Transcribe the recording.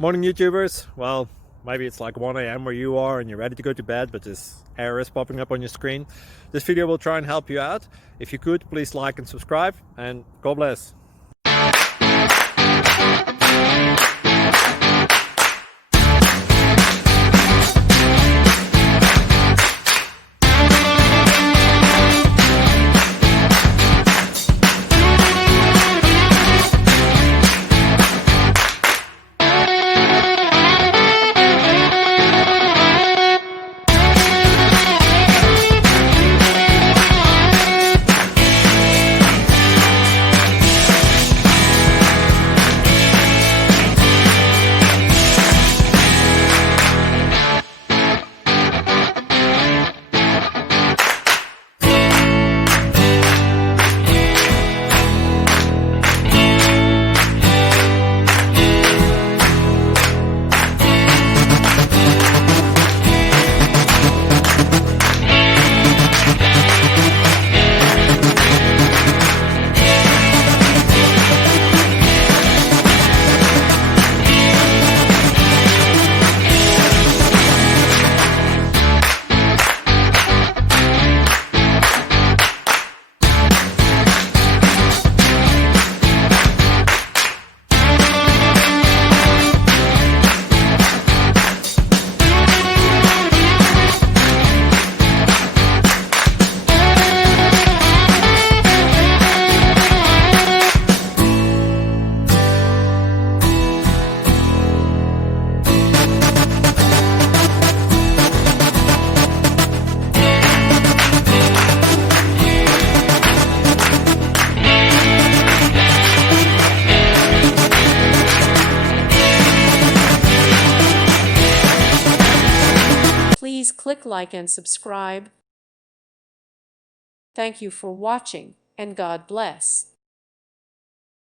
Morning YouTubers. Well, maybe it's like 1 a.m. where you are and you're ready to go to bed, but this error is popping up on your screen. This video will try and help you out. If you could, please like and subscribe, and God bless. Please click like and subscribe. Thank you for watching, and God bless.